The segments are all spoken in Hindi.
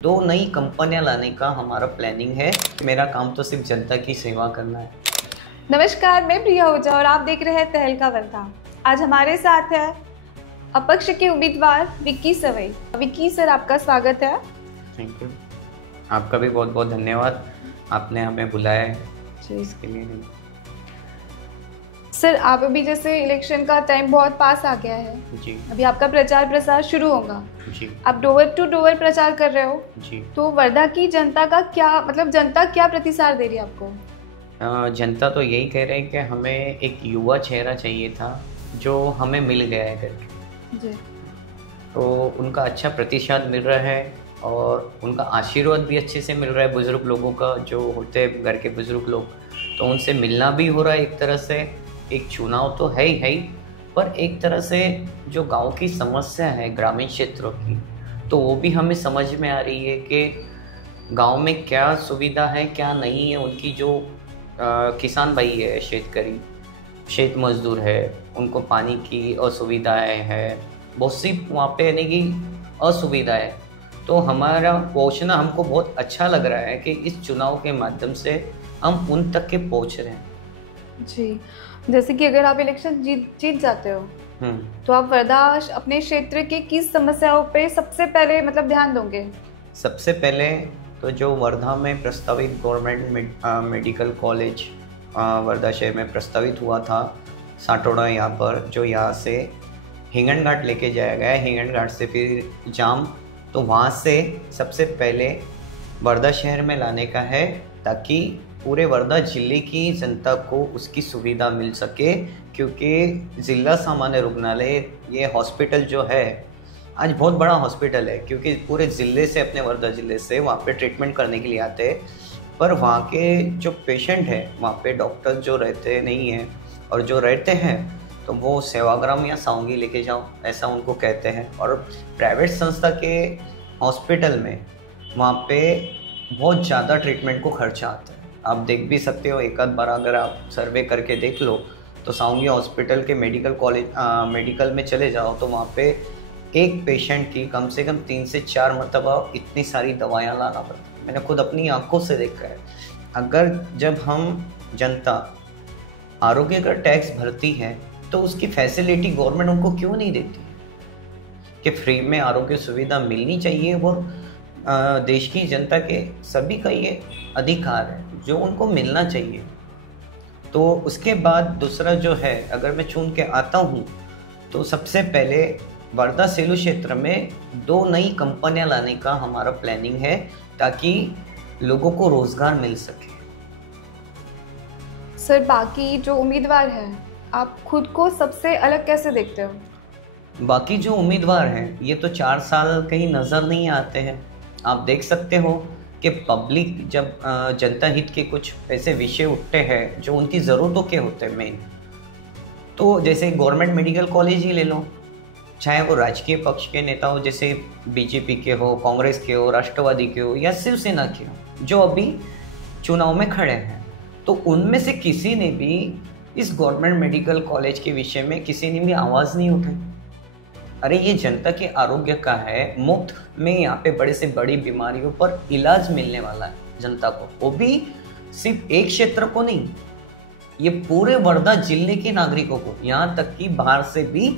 दो नई कंपनियां लाने का हमारा प्लानिंग है। मेरा काम तो सिर्फ जनता की सेवा करना है। नमस्कार, मैं प्रिया ओझा और आप देख रहे हैं तहलका वर्धा। आज हमारे साथ है अपक्ष के उम्मीदवार विक्की सवई। विक्की सर, आपका स्वागत है। Thank you. आपका भी बहुत बहुत धन्यवाद, आपने हमें बुलाया है जी इसके लिए। सर, आप अभी जैसे इलेक्शन का टाइम बहुत पास आ गया है, जी अभी आपका प्रचार प्रसार शुरू होगा। जी आप डोर टू डोर प्रचार कर रहे हो, जी। तो वर्धा की जनता का क्या जनता क्या प्रतिसाद दे रही है आपको? जनता तो यही कह रहे हैं कि हमें एक युवा चेहरा चाहिए था, जो हमें मिल गया है करके। जी, तो उनका अच्छा प्रतिशत मिल रहा है और उनका आशीर्वाद भी अच्छे से मिल रहा है। बुज़ुर्ग लोगों का जो होते हैं घर के बुज़ुर्ग लोग, तो उनसे मिलना भी हो रहा है। एक तरह से एक चुनाव तो है ही, पर एक तरह से जो गांव की समस्या है ग्रामीण क्षेत्रों की, तो वो भी हमें समझ में आ रही है कि गांव में क्या सुविधा है क्या नहीं है। उनकी जो किसान भाई है, शेतकरी खेत मजदूर है, उनको पानी की असुविधाएं है, बहुत सी वहाँ पे यानी कि असुविधा है। तो हमारा पहुँचना हमको बहुत अच्छा लग रहा है कि इस चुनाव के माध्यम से हम उन तक के पहुँच रहे हैं। जी। जैसे कि अगर आप इलेक्शन जीत जाते हो, तो आप वर्धा अपने क्षेत्र की किस समस्याओं पे सबसे पहले ध्यान दोगे? सबसे पहले तो जो वर्धा में प्रस्तावित गवर्नमेंट मेडिकल कॉलेज वर्धा शहर में प्रस्तावित हुआ था, साटोड़ा यहाँ पर, जो यहाँ से हिंगन घाट लेके जाया गया है, हिंगन घाट से फिर जाम, तो वहाँ से सबसे पहले वर्धा शहर में लाने का है, ताकि पूरे वर्धा जिले की जनता को उसकी सुविधा मिल सके। क्योंकि जिला सामान्य रुग्णालय ये हॉस्पिटल जो है आज बहुत बड़ा हॉस्पिटल है, क्योंकि पूरे ज़िले से, अपने वर्धा ज़िले से वहाँ पे ट्रीटमेंट करने के लिए आते हैं। पर वहाँ के जो पेशेंट हैं, वहाँ पे डॉक्टर जो रहते नहीं हैं, और जो रहते हैं तो वो सेवाग्राम या सावंगी लेके जाओ, ऐसा उनको कहते हैं। और प्राइवेट संस्था के हॉस्पिटल में वहाँ पे बहुत ज़्यादा ट्रीटमेंट को खर्चा आता है। आप देख भी सकते हो, एक आध बार अगर आप सर्वे करके देख लो तो सावंगी हॉस्पिटल के मेडिकल में चले जाओ, तो वहाँ पे एक पेशेंट की कम से कम 3 से 4 मरतबा इतनी सारी दवाइयाँ लाना पड़ता है। मैंने खुद अपनी आंखों से देखा है। अगर जब हम जनता आरोग्य का टैक्स भरती है, तो उसकी फैसिलिटी गवर्नमेंट उनको क्यों नहीं देती कि फ्री में आरोग्य सुविधा मिलनी चाहिए। और देश की जनता के सभी का ये अधिकार है जो उनको मिलना चाहिए। तो उसके बाद दूसरा जो है, अगर मैं चुन के आता हूँ, तो सबसे पहले वर्धा सेलू क्षेत्र में 2 नई कंपनियां लाने का हमारा प्लानिंग है, ताकि लोगों को रोजगार मिल सके। सर, बाकी जो उम्मीदवार हैं, आप खुद को सबसे अलग कैसे देखते हो? बाकी जो उम्मीदवार हैं ये तो 4 साल कहीं नज़र नहीं आते हैं। आप देख सकते हो कि पब्लिक जब जनता हित के कुछ ऐसे विषय उठते हैं जो उनकी ज़रूरतों के होते हैं मेन, तो जैसे गवर्नमेंट मेडिकल कॉलेज ही ले लो, चाहे वो राजकीय पक्ष के नेता हो, जैसे बीजेपी के हो, कांग्रेस के हो, राष्ट्रवादी के हो या शिवसेना के हो, जो अभी चुनाव में खड़े हैं, तो उनमें से किसी ने भी इस गवर्नमेंट मेडिकल कॉलेज के विषय में किसी ने भी आवाज़ नहीं उठाई। अरे ये जनता के आरोग्य का है, मुफ्त में यहाँ पे बड़े से बड़ी बीमारियों पर इलाज मिलने वाला है जनता को, वो भी सिर्फ एक क्षेत्र को नहीं, ये पूरे वर्धा जिले के नागरिकों को, यहाँ तक कि बाहर से भी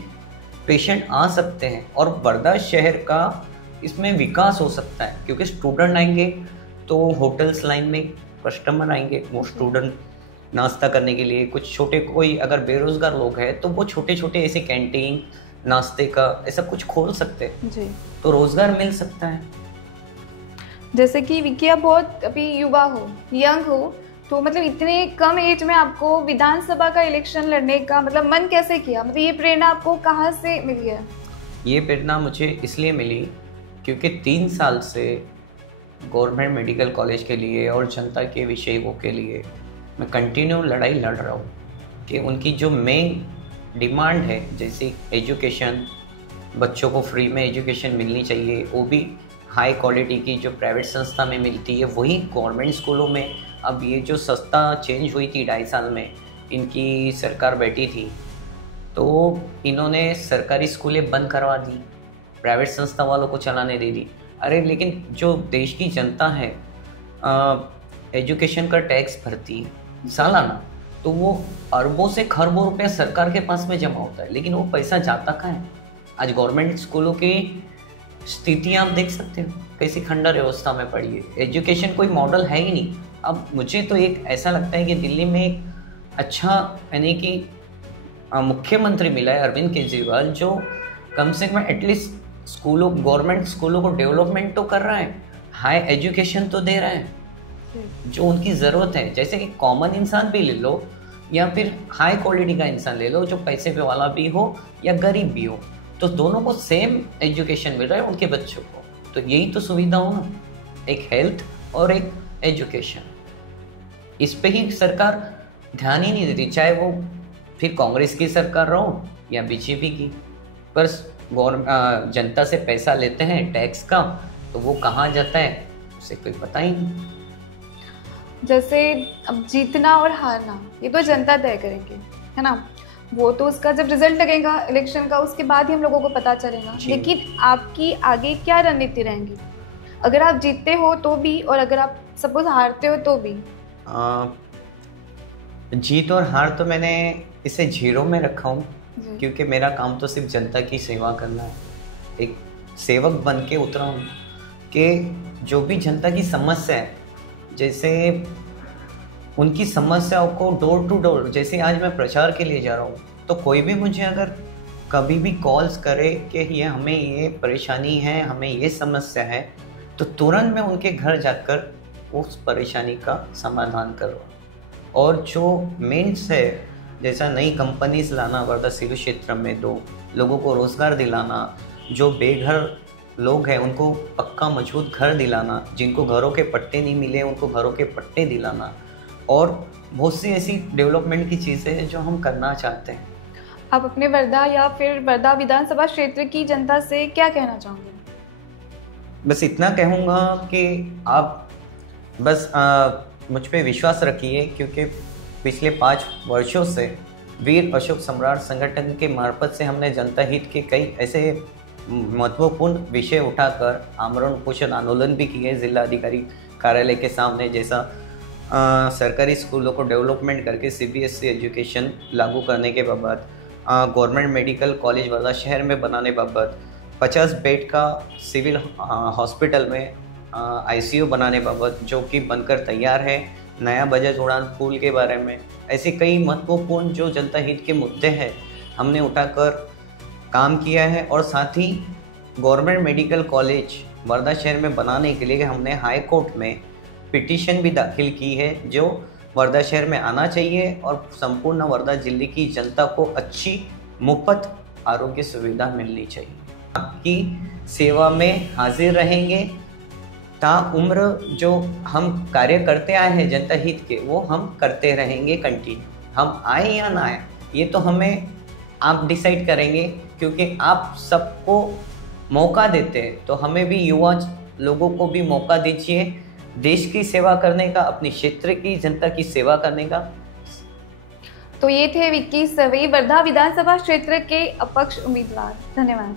पेशेंट आ सकते हैं। और वर्धा शहर का इसमें विकास हो सकता है, क्योंकि स्टूडेंट आएंगे तो होटल्स लाइन में कस्टमर आएंगे, वो स्टूडेंट नाश्ता करने के लिए, कुछ छोटे, कोई अगर बेरोजगार लोग हैं तो वो छोटे छोटे ऐसे कैंटीन नाश्ते का ऐसा कुछ खोल सकते हैं जी, तो रोजगार मिल सकता है। जैसे कि विक्की, आप बहुत अभी युवा हो, यंग हो, तो इतने कम एज में आपको विधानसभा का इलेक्शन लड़ने का मन कैसे किया? ये प्रेरणा आपको कहाँ से मिली है? ये प्रेरणा मुझे इसलिए मिली क्योंकि 3 साल से गवर्नमेंट मेडिकल कॉलेज के लिए और जनता के विषयों के लिए मैं कंटिन्यू लड़ाई लड़ रहा हूँ कि उनकी जो मेन डिमांड है, जैसे एजुकेशन, बच्चों को फ्री में एजुकेशन मिलनी चाहिए, वो भी हाई क्वालिटी की जो प्राइवेट संस्था में मिलती है, वही गवर्नमेंट स्कूलों में। अब ये जो संस्था चेंज हुई थी 2.5 साल में, इनकी सरकार बैठी थी, तो इन्होंने सरकारी स्कूलें बंद करवा दी, प्राइवेट संस्था वालों को चलाने दे दी। अरे लेकिन जो देश की जनता है एजुकेशन का टैक्स भरती है सालाना, तो वो अरबों से खरबों रुपया सरकार के पास में जमा होता है, लेकिन वो पैसा जाता कहाँ है? आज गवर्नमेंट स्कूलों की स्थिति आप देख सकते हो कैसी खंडर व्यवस्था में पड़ी है। एजुकेशन कोई मॉडल है ही नहीं। अब मुझे तो एक ऐसा लगता है कि दिल्ली में एक अच्छा यानी कि मुख्यमंत्री मिला है अरविंद केजरीवाल, जो कम से कम एटलीस्ट स्कूलों गवर्नमेंट स्कूलों को डेवलपमेंट तो कर रहा है, हाई एजुकेशन तो दे रहा है जो उनकी ज़रूरत है। जैसे कि कॉमन इंसान भी ले लो या फिर हाई क्वालिटी का इंसान ले लो, जो पैसे पे वाला भी हो या गरीब भी हो, तो दोनों को सेम एजुकेशन मिल रहा है उनके बच्चों को। तो यही तो सुविधा हो ना, एक हेल्थ और एक एजुकेशन। इस पे ही सरकार ध्यान ही नहीं देती, चाहे वो फिर कांग्रेस की सरकार रहो या बीजेपी की। पर जनता से पैसा लेते हैं टैक्स का, तो वो कहाँ जाता है उसे कोई पता ही नहीं। जैसे अब जीतना और हारना ये तो जनता तय करेंगे, है ना, वो तो उसका जब रिजल्ट लगेगा इलेक्शन का उसके बाद ही हम लोगों को पता चलेगा। लेकिन आपकी आगे क्या रणनीति रहेंगी अगर आप जीतते हो तो भी, और अगर आप सपोज हारते हो तो भी? जीत और हार तो मैंने इसे जीरो में रखा हूँ, क्योंकि मेरा काम तो सिर्फ जनता की सेवा करना है। एक सेवक बन के उतरा हूँ कि जो भी जनता की समस्या है, जैसे उनकी समस्याओं को डोर टू डोर, जैसे आज मैं प्रचार के लिए जा रहा हूँ, तो कोई भी मुझे अगर कभी भी कॉल्स करे कि ये हमें ये परेशानी है, हमें ये समस्या है, तो तुरंत मैं उनके घर जाकर उस परेशानी का समाधान करूँ। और जो मेन्स है, जैसा नई कंपनीज लाना वर्धा सिविल क्षेत्र में, दो लोगों को रोज़गार दिलाना, जो बेघर लोग हैं उनको पक्का मजबूत घर दिलाना, जिनको घरों के पट्टे नहीं मिले उनको घरों के पट्टे दिलाना, और बहुत सी ऐसी डेवलपमेंट की चीज़ें हैं जो हम करना चाहते हैं। आप अपने वर्धा या फिर वर्धा विधानसभा क्षेत्र की जनता से क्या कहना चाहोगे? बस इतना कहूँगा कि आप बस मुझ पे विश्वास रखिए, क्योंकि पिछले 5 वर्षों से वीर अशोक सम्राट संगठन के मार्फत से हमने जनता हित के कई ऐसे महत्वपूर्ण विषय उठाकर आमरण उपोषण आंदोलन भी किए जिला अधिकारी कार्यालय के सामने, जैसा सरकारी स्कूलों को डेवलपमेंट करके CBSE एजुकेशन लागू करने के बाबत, गवर्नमेंट मेडिकल कॉलेज वर्धा शहर में बनाने बाबत, 50 बेड का सिविल हॉस्पिटल में ICU बनाने बाबत जो कि बनकर तैयार है, नया बजट उड़ान पुल के बारे में, ऐसे कई महत्वपूर्ण जो जनता हित के मुद्दे हैं हमने उठाकर काम किया है। और साथ ही गवर्नमेंट मेडिकल कॉलेज वर्धा शहर में बनाने के लिए हमने हाई कोर्ट में पिटीशन भी दाखिल की है, जो वर्धा शहर में आना चाहिए और संपूर्ण वर्धा जिले की जनता को अच्छी मुफ्त आरोग्य सुविधा मिलनी चाहिए। आपकी सेवा में हाजिर रहेंगे, ताउम्र जो हम कार्य करते आए हैं जनता हित के, वो हम करते रहेंगे कंटिन्यू। हम आए या ना आए ये तो हमें आप डिसाइड करेंगे, क्योंकि आप सबको मौका देते हैं, तो हमें भी युवा लोगों को भी मौका दीजिए देश की सेवा करने का, अपनी क्षेत्र की जनता की सेवा करने का। तो ये थे विक्की सवई, वर्धा विधानसभा क्षेत्र के अपक्ष उम्मीदवार। धन्यवाद।